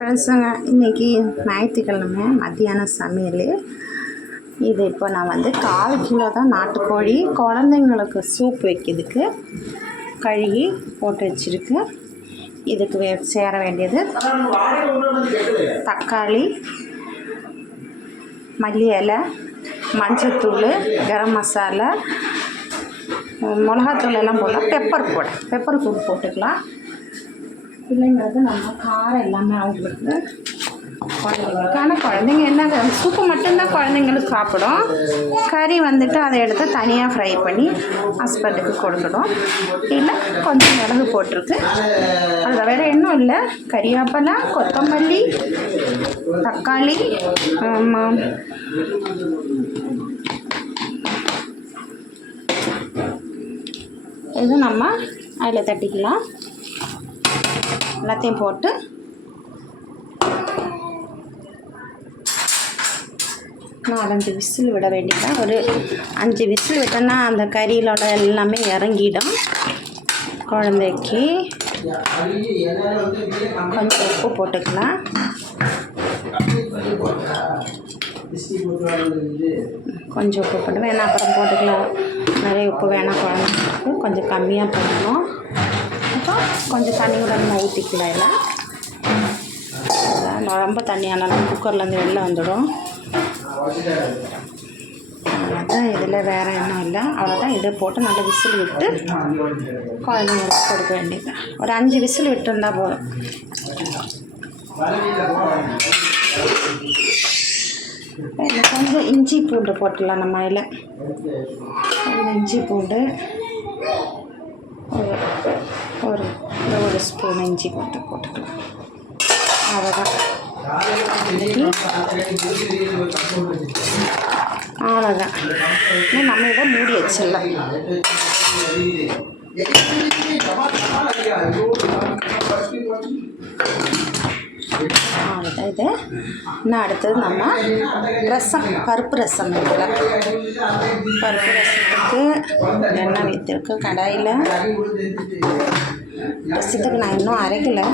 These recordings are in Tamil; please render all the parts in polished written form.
ஃப்ரெண்ட்ஸுங்க, இன்றைக்கி ஞாயிற்றுக்கிழமை மத்தியானம் சமையல். இது இப்போ நான் 1/4 கிலோ தான் நாட்டுக்கோழி குழந்தைங்களுக்கு சூப் வைக்கிறதுக்கு கழுவி போட்டு வச்சுருக்கு. இதுக்கு சேர வேண்டியது தக்காளி, மல்லி இலை, மஞ்சத்தூள், கரம் மசாலா, மிளகாத்தூள் எல்லாம் போடலாம். பெப்பர் தூள் போட்டுக்கலாம். பிள்ளைங்களுக்கு நம்ம காரம் எல்லாமே அவங்களுக்கு குழந்தைங்களுக்கு. ஆனால் குழந்தைங்க என்ன சூப்பு மட்டும்தான் குழந்தைங்களுக்கு சாப்பிடும். கறி அதை எடுத்து தனியாக ஃப்ரை பண்ணி ஹஸ்பண்டுக்கு கொடுக்கணும். இல்லை கொஞ்சம் மிளகு போட்டிருக்கு. அது வேறு இன்னும் இல்லை. கறிவேப்பிலை, கொத்தமல்லி, தக்காளி, இது நம்ம அதில் தட்டிக்கலாம். எல்லாத்தையும் போட்டு நான் 5 விசில் விட வேண்டியதான். ஒரு 5 விசில் விட்டோன்னா அந்த கறியிலோட எல்லாமே இறங்கிடும். குழந்தைக்கு கொஞ்சம் உப்பு போட்டுக்கலாம். கொஞ்சம் உப்பு போட்டு வேணாம் அப்புறம் போட்டுக்கலாம். நிறைய உப்பு வேணாம் குழந்தைங்களுக்கு, கொஞ்சம் கம்மியாக போடணும். அப்புறம் கொஞ்சம் தண்ணி கூட நம்ம ஊற்றிக்கலாம். இல்லை ரொம்ப தண்ணியானாலும் குக்கர்லேருந்து வெளில வந்துடும். அவ்வளோதான். இதில் வேறு எண்ணம் இல்லை. அவ்வளோதான். இதை போட்டு நல்லா விசில் விட்டு குழந்தைங்களுக்கு கொடுக்க வேண்டியது. ஒரு 5 விசில் விட்டுருந்தால் போதும். இதில் கொஞ்சம் இஞ்சி பூண்டு போட்டுடலாம். நம்ம அதில் கொஞ்சம் இஞ்சி பூண்டு ஒரு ஸ்பூன் இஞ்சி போட்டுக்கலாம். அவ்வளோதான். அவ்வளோதான். நம்ம இதை மூடி வச்சிடலாம். அவ்வளோதான். இது இன்னும் அடுத்தது நம்ம ரசம், பருப்பு ரசம் வைக்கலாம். பருப்பு ரசத்துக்கு எண்ணெய் வைத்திருக்கு கடாயில். ரசத்துக்கு நான் இன்னும் அரைக்கலை.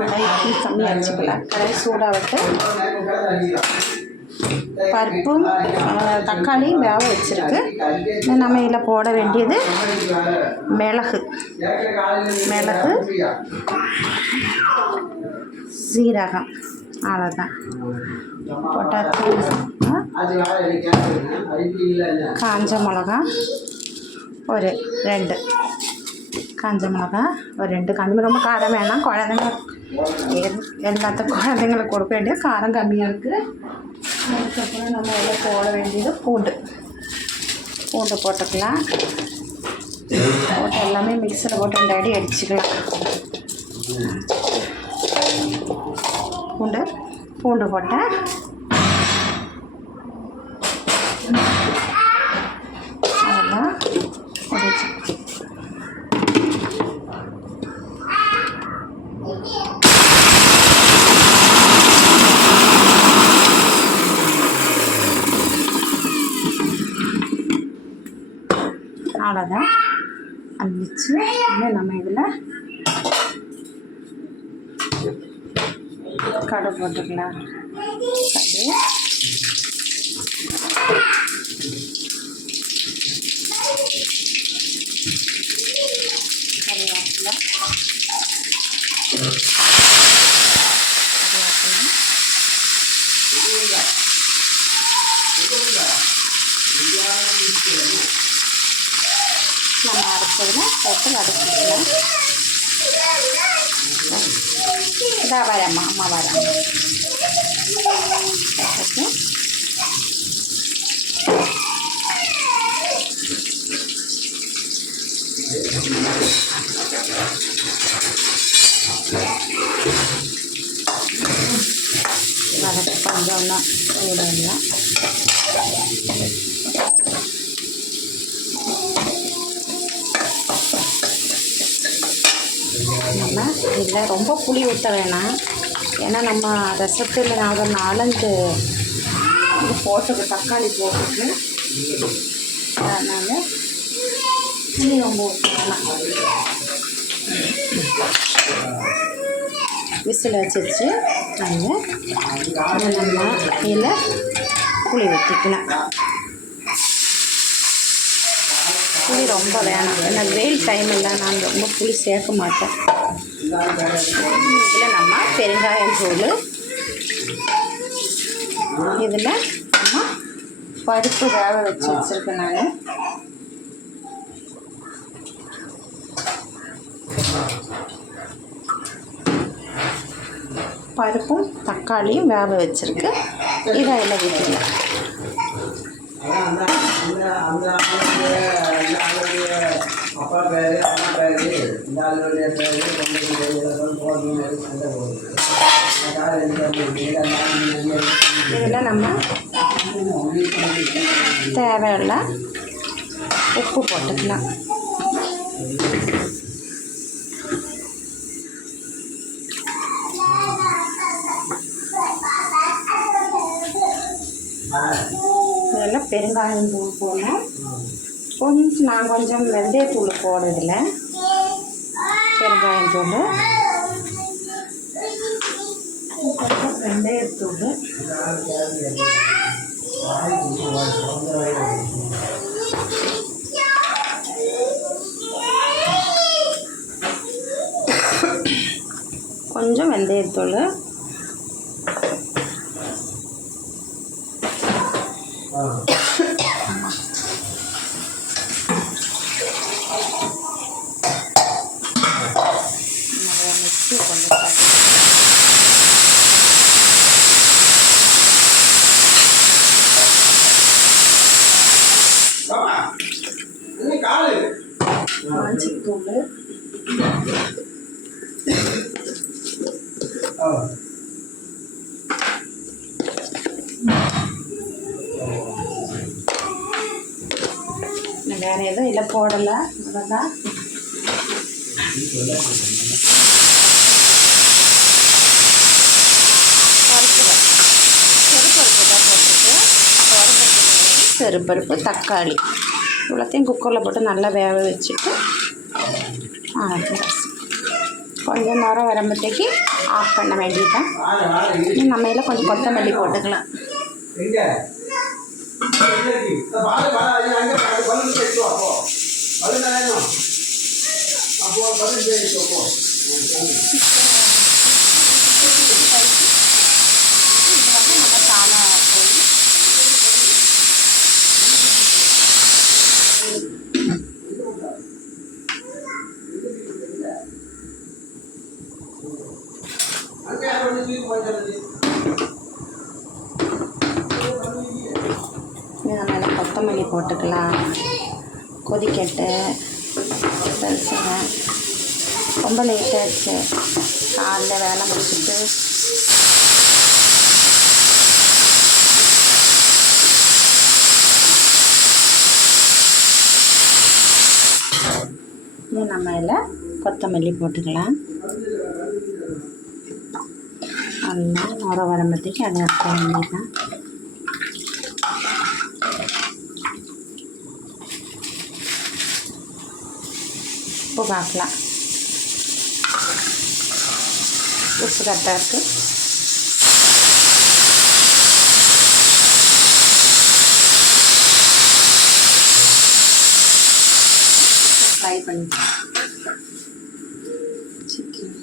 கடாய்க்கு கம்மியாக வச்சுக்கலாம். கடாய் சூடாக விட்டு பருப்பும் தக்காளியும் வேக வச்சுருக்கு. நம்ம இதில் போட வேண்டியது மிளகு, சீரகம். அவ்வளோதான். போட்டாச்சு. காஞ்ச மிளகா ஒரு 2 காஞ்ச மிளகா, ஒரு 2 காஞ்ச மிளகா. ரொம்ப காரம் வேணாம். குழந்தைங்க எல்லாத்துக்கும் குழந்தைங்களுக்கு கொடுக்க வேண்டிய காரம் கம்மியாக இருக்குது. அதுக்கப்புறம் நம்ம இதில் போட வேண்டியது பூண்டு போட்டுக்கலாம். போட்டு எல்லாமே மிக்சியில் போட்டு 2 அடி அடிச்சுக்கலாம். பூண்டு போட்டேன். அதெல்லாம் உடைச்சு அவ்வளோதான். அந்திச்சு நம்ம இதில் கடை போட்டுக்கலாம். கருவேப்பிலை, நம்ம அரைச்சதில் போட்டு வதக்கிக்கலாம். இதாக வரம்மா, அம்மா வரேன். ஓகே. வதக்க கொஞ்சம் சூடெல்லாம் நம்ம இதில் ரொம்ப புளி ஊற்ற வேணாம். ஏன்னா நம்ம ரசத்தில் நான் ஒரு 4-5 இது போட்டுக்கு தக்காளி போட்டுக்கு அதனால் புளி ரொம்ப ஊற்றலாம். விசில் வச்சிருச்சு. அதில் நம்ம இதில் புளி ஊற்றிக்கலாம். புளி ரொம்ப வேணாம், ஏன்னா வெயில் டைமில் நான் ரொம்ப புளி சேர்க்க மாட்டேன். இதில் நம்ம பெருங்காயம் தூள், இதில் நம்ம பருப்பு வேக வச்சுருக்கேன் நான். பருப்பும் தக்காளியும் வேக வச்சுருக்கு. இதை அதில் ஊற்றிடலாம். இதில் நம்ம தேவையுள்ள உப்பு போட்டுக்கலாம். இதில் பெருங்காயம் தூள் போடணும். நான் கொஞ்சம் வெந்தயத்தூள் போடுறதில்ல, பெருங்காயம் தூள், கொஞ்சம் வெந்தயத்தூள், கொஞ்சம் வெந்தயத்தூள், மிக்ஸி கொஞ்சம் மஞ்சத்தூள், வேறு எதுவும் இல்லை போடலை. அவ்வளோதான். செருப்பருப்பு, தக்காளி இவ்வளோத்தையும் குக்கரில் போட்டு நல்லா வேக வச்சுட்டு கொஞ்சம் நேரம் வரம்பத்தைக்கு ஆஃப் பண்ண வேண்டியதுதான். நம்ம இதில் கொஞ்சம் கொத்தமல்லி போட்டுக்கலாம். மேலே கொத்தமல்லி போட்டுக்கலாம். கொதிக்கட்டு பெருசுங்க, ரொம்ப லேட்டாகிடுச்சு. காலைல வேலை முடிச்சுட்டு நம்ம இதில் கொத்தமல்லி போட்டுக்கலாம். நல்லா நுர வரம்பத்துக்கு அதை வைக்க வேண்டியதுதான். உப்பு பார்க்கலாம், உப்பு கரெக்டாக இருக்குது. ஃப்ரை பண்ணிக்கலாம் சிக்கன்.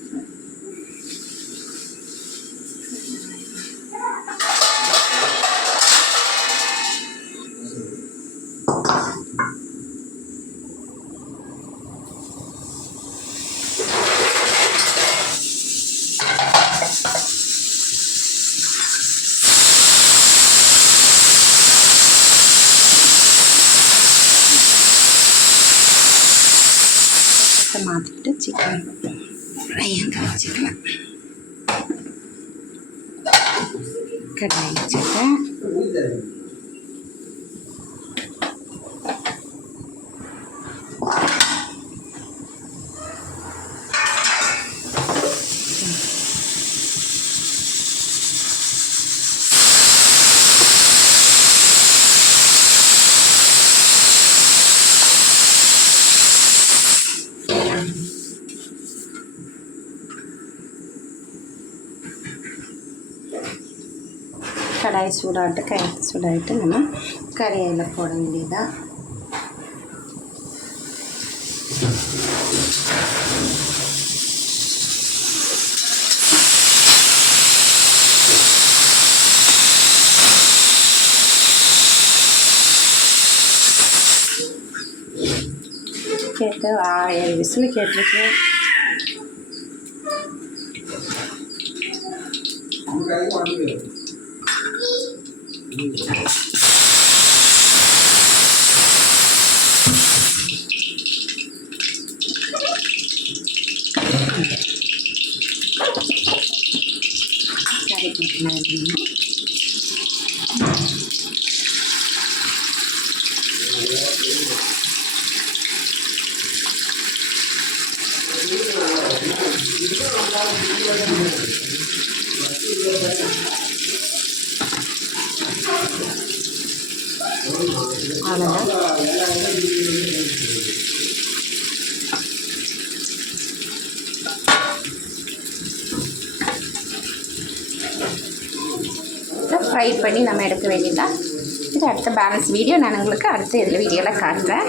மாற்றிட்டு சிக்கன் ஃப்ரை அங்கே வச்சுக்கலாம். கடாய் வச்சுட்டேன். கடாய் சூடாகிட்டு கயிறு சூடாகிட்டு நம்ம கறியில் போட வேண்டியதான். கேட்டு 7 விசில் கேட்டிருக்கு. கறி போட்டுக்கலாம். அவ்வளோதான். ஃப்ரை பண்ணி நம்ம எடுக்க வேண்டியதான். இது அடுத்த பேலன்ஸ் வீடியோ நான் உங்களுக்கு அடுத்த இதில் வீடியோவில் காட்டுறேன்.